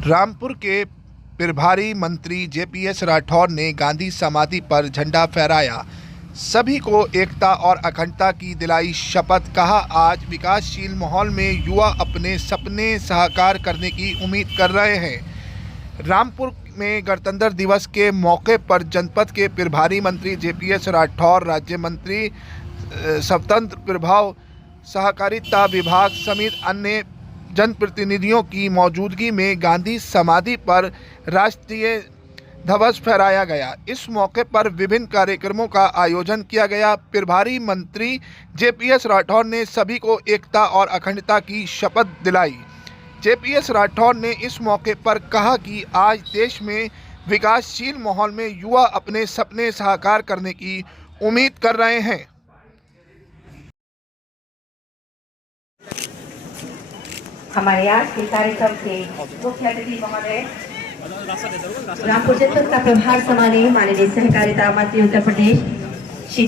रामपुर के प्रभारी मंत्री जेपीएस राठौर ने गांधी समाधि पर झंडा फहराया। सभी को एकता और अखंडता की दिलाई शपथ। कहा, आज विकासशील माहौल में युवा अपने सपने साकार करने की उम्मीद कर रहे हैं। रामपुर में गणतंत्र दिवस के मौके पर जनपद के प्रभारी मंत्री जेपीएस राठौर, राज्य मंत्री स्वतंत्र प्रभाव सहकारिता विभाग समेत अन्य जनप्रतिनिधियों की मौजूदगी में गांधी समाधि पर राष्ट्रीय ध्वज फहराया गया। इस मौके पर विभिन्न कार्यक्रमों का आयोजन किया गया। प्रभारी मंत्री जेपीएस राठौर ने सभी को एकता और अखंडता की शपथ दिलाई। जेपीएस राठौर ने इस मौके पर कहा कि आज देश में विकासशील माहौल में युवा अपने सपने साकार करने की उम्मीद कर रहे हैं। हमारे आज के कार्यक्रम के मुख्य अतिथि महोदय रामपुर जनपद का प्रभार संभाले माननीय सहकारिता मंत्री उत्तर प्रदेश श्री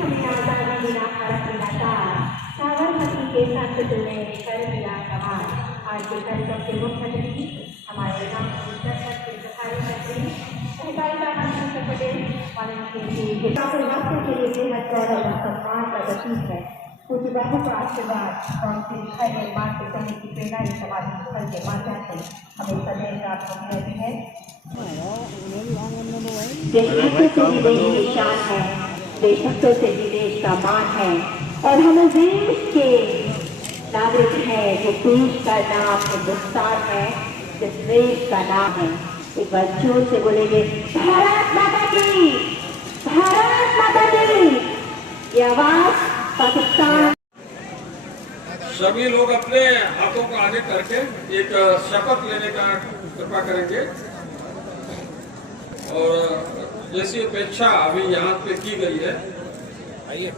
हमें आजादी बिना भारत के लाचार साबरमती के संत तुमने कर दिया सवाल। आज के कार्यक्रम के मुख्य अतिथि हमारे रामपुर जनपद के प्रभारी मंत्री सहकारिता मंत्री उत्तर प्रदेश माननीय राष्ट्र के लिए बेहद गौरव और सम्मान का प्रतीक है। पूज्य बाबू का आशीर्वाद और उनके दिखाए गए मार्ग पे चलने की प्रेरणा इस समाधि स्थल के माध्यम से हमें सदैव प्राप्त होती रहती है। देशभक्तों से भी देश की शान है, देशभक्तों से भी देश का मान है और हम देश के नागरिक है। जो देश का नाम हिंदुस्तान है, जिस देश का नाम है, एक बार जोर से बोलेंगे भारत माता की, भारत माता की। ये आवाज पाकिस्तान। सभी लोग अपने हाथों को आगे करके एक शपथ लेने का कृपा करेंगे और जैसी अपेक्षा अभी यहाँ पे की गई है,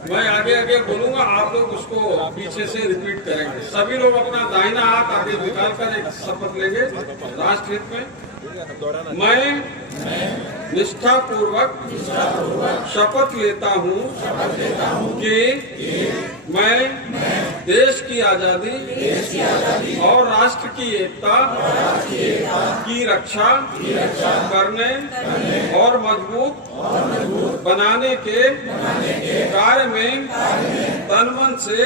मैं आगे आगे बोलूंगा, आप लोग उसको पीछे से रिपीट करेंगे। सभी लोग अपना दाहिना हाथ आगे निकाल कर एक शपथ लेंगे राष्ट्र हित में। मैं निष्ठापूर्वक शपथ लेता हूँ कि मैं देश की आजादी और राष्ट्र की एकता की रक्षा करने और मजबूत बनाने के कार्य में तन मन से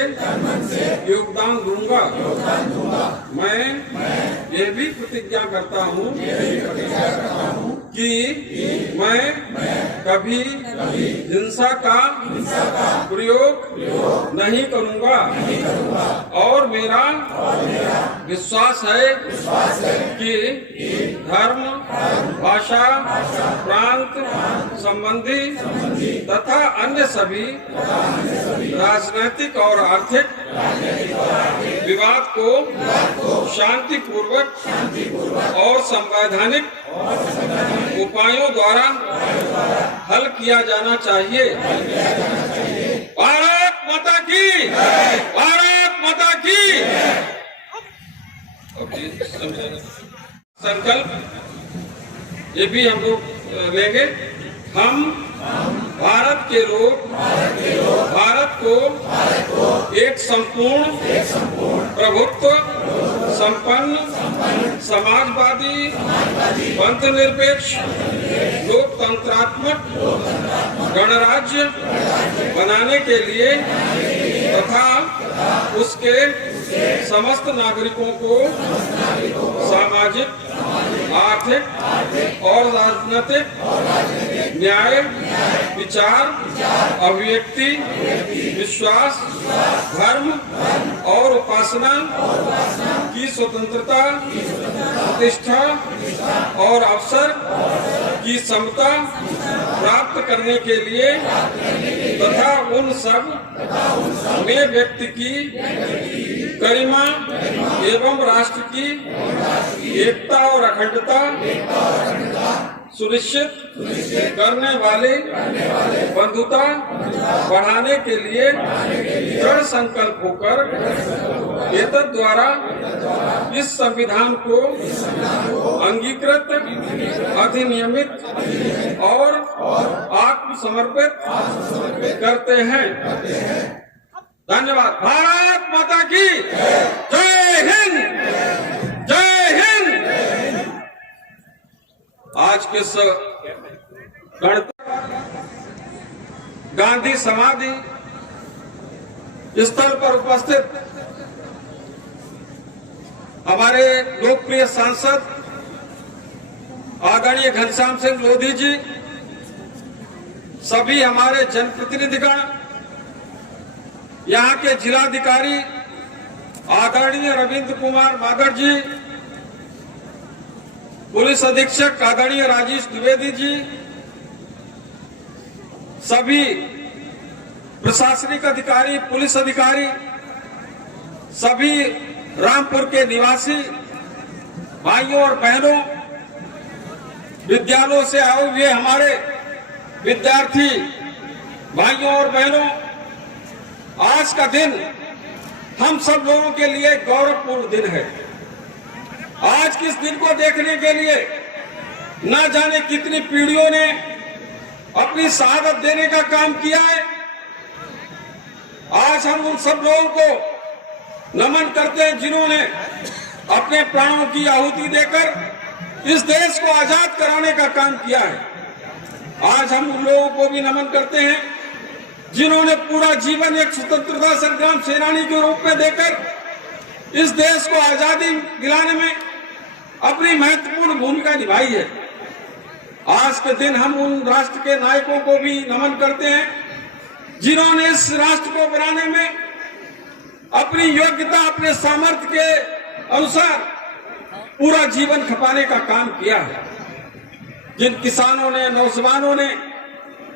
योगदान दूंगा। मैं ये भी प्रतिज्ञा करता हूँ कि मैं कभी हिंसा का प्रयोग नहीं करूंगा और मेरा विश्वास है कि धर्म, भाषा, प्रांत संबंधी तथा अन्य सभी राजनैतिक और आर्थिक विवाद को शांतिपूर्वक और संवैधानिक उपायों द्वारा हल किया जाना चाहिए। भारत माता की, भारत माता की। संकल्प ये भी हम लोग लेंगे। हम भारत के लोग भारत को एक संपूर्ण प्रभुत्व संपन्न समाजवादी पंथ निरपेक्ष लोकतंत्रात्मक गणराज्य बनाने के लिए तथा उसके समस्त नागरिकों को सामाजिक, आर्थिक और राजनीतिक न्याय, विचार, अभिव्यक्ति, विश्वास, धर्म और उपासना की स्वतंत्रता, प्रतिष्ठा और अवसर की समता प्राप्त करने के लिए तथा उन सब में व्यक्ति की गरिमा एवं राष्ट्र की एकता और अखंडता सुनिश्चित करने वाले बंधुता बढ़ाने के लिए दृढ़ संकल्प होकर एतद द्वारा इस संविधान को अंगीकृत अधिनियमित और आत्मसमर्पित करते हैं। धन्यवाद। भारत माता की जय हिंद, जय हिंद। आज के गांधी समाधि स्थल पर उपस्थित हमारे लोकप्रिय सांसद आदरणीय घनश्याम सिंह लोधी जी, सभी हमारे जनप्रतिनिधिगण, यहाँ के जिलाधिकारी आदरणीय रविंद्र कुमार मागर जी, पुलिस अधीक्षक आदरणीय राजेश द्विवेदी जी, सभी प्रशासनिक अधिकारी, पुलिस अधिकारी, सभी रामपुर के निवासी भाइयों और बहनों, विद्यालयों से आए हुए हमारे विद्यार्थी भाइयों और बहनों, आज का दिन हम सब लोगों के लिए गौरवपूर्ण दिन है। आज किस दिन को देखने के लिए न जाने कितनी पीढ़ियों ने अपनी शहादत देने का काम किया है। आज हम उन सब लोगों को नमन करते हैं जिन्होंने अपने प्राणों की आहुति देकर इस देश को आजाद कराने का काम किया है। आज हम उन लोगों को भी नमन करते हैं जिन्होंने पूरा जीवन एक स्वतंत्रता संग्राम सेनानी के रूप में देकर इस देश को आजादी दिलाने में अपनी महत्वपूर्ण भूमिका निभाई है। आज के दिन हम उन राष्ट्र के नायकों को भी नमन करते हैं जिन्होंने इस राष्ट्र को बनाने में अपनी योग्यता, अपने सामर्थ्य के अनुसार पूरा जीवन खपाने का काम किया है। जिन किसानों ने, नौजवानों ने,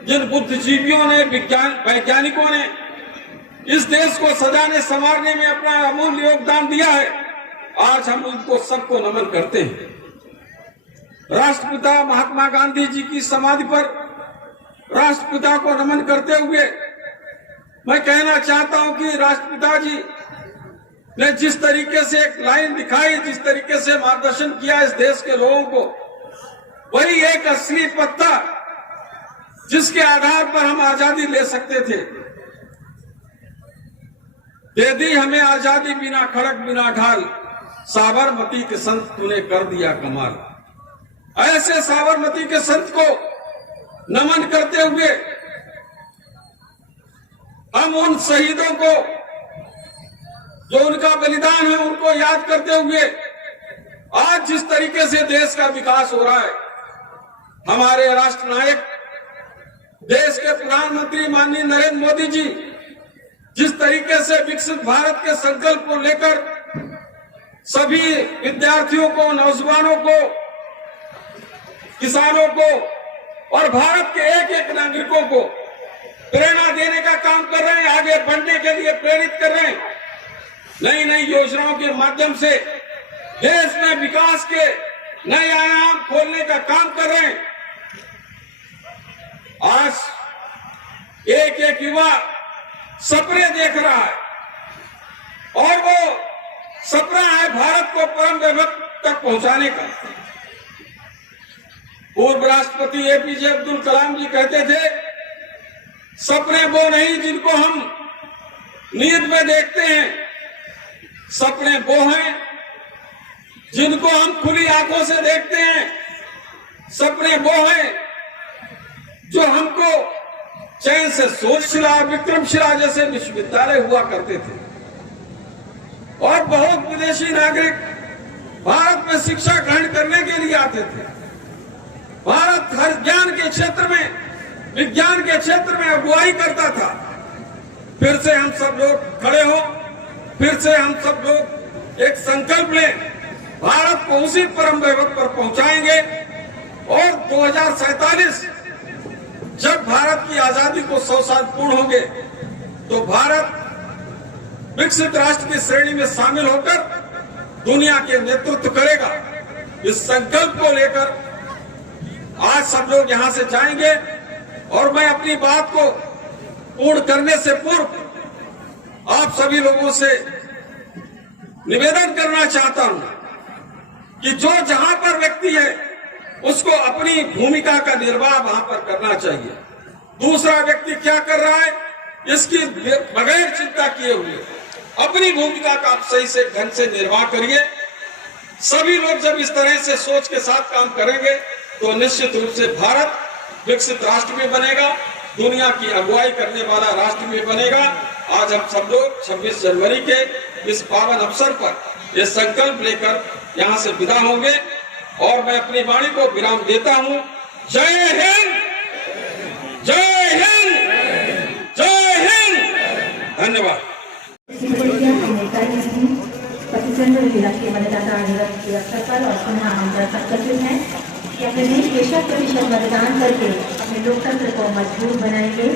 जिन बुद्धिजीवियों ने, वैज्ञानिकों ने इस देश को सजाने संवारने में अपना अमूल्य योगदान दिया है, आज हम उनको सबको नमन करते हैं। राष्ट्रपिता महात्मा गांधी जी की समाधि पर राष्ट्रपिता को नमन करते हुए मैं कहना चाहता हूं कि राष्ट्रपिता जी ने जिस तरीके से एक लाइन दिखाई, जिस तरीके से मार्गदर्शन किया इस देश के लोगों को, वही एक असली पत्ता जिसके आधार पर हम आजादी ले सकते थे। दे दी हमें आजादी बिना खड़क बिना ढाल, साबरमती के संत तूने कर दिया कमाल। ऐसे साबरमती के संत को नमन करते हुए हम उन शहीदों को जो उनका बलिदान है उनको याद करते हुए आज जिस तरीके से देश का विकास हो रहा है, हमारे राष्ट्र नायक देश के प्रधानमंत्री माननीय नरेंद्र मोदी जी जिस तरीके से विकसित भारत के संकल्प को लेकर सभी विद्यार्थियों को, नौजवानों को, किसानों को और भारत के एक एक नागरिकों को प्रेरणा देने का काम कर रहे हैं, आगे बढ़ने के लिए प्रेरित कर रहे हैं। नई नई योजनाओं के माध्यम से देश में विकास के नए आयाम खोलने का काम कर रहे हैं। आज एक एक युवा सपने देख रहा है और वो सपना है भारत को परम वैभव तक पहुंचाने का। पूर्व राष्ट्रपति एपीजे अब्दुल कलाम जी कहते थे, सपने वो नहीं जिनको हम नींद में देखते हैं, सपने वो हैं जिनको हम खुली आंखों से देखते हैं। सपने वो हैं जो हमको चैन से सोचशिला, विक्रमशिला जैसे विश्वविद्यालय हुआ करते थे और बहुत विदेशी नागरिक भारत में शिक्षा ग्रहण करने के लिए आते थे। भारत हर ज्ञान के क्षेत्र में, विज्ञान के क्षेत्र में अगुवाई करता था। फिर से हम सब लोग खड़े हो, फिर से हम सब लोग एक संकल्प लें, भारत को उसी परम वैभव पर पहुंचाएंगे और 2047 जब भारत की आजादी को 100 साल पूर्ण होंगे तो भारत विकसित राष्ट्र की श्रेणी में शामिल होकर दुनिया के नेतृत्व करेगा। इस संकल्प को लेकर आज सब लोग यहां से जाएंगे और मैं अपनी बात को पूर्ण करने से पूर्व आप सभी लोगों से निवेदन करना चाहता हूं कि जो जहां पर व्यक्ति है उसको अपनी भूमिका का निर्वाह वहां पर करना चाहिए। दूसरा व्यक्ति क्या कर रहा है, इसकी बगैर चिंता किए हुए अपनी भूमिका का आप सही से ढंग से निर्वाह करिए। सभी लोग जब इस तरह से सोच के साथ काम करेंगे तो निश्चित रूप से भारत विकसित राष्ट्र में बनेगा, दुनिया की अगुवाई करने वाला राष्ट्र में बनेगा। आज हम सब लोग 26 जनवरी के इस पावन अवसर पर ये संकल्प लेकर यहाँ से विदा होंगे और मैं अपनी वाणी को विराम देता हूँ। जय हिंद, जय हिंद, जय हिंद। धन्यवाद। जिला के मतदाता दिवस के अवसर पर और पुनः आमंत्रण संकल्पित है कि अपने देश के 100% मतदान करके अपने लोकतंत्र को मजबूत बनाएंगे।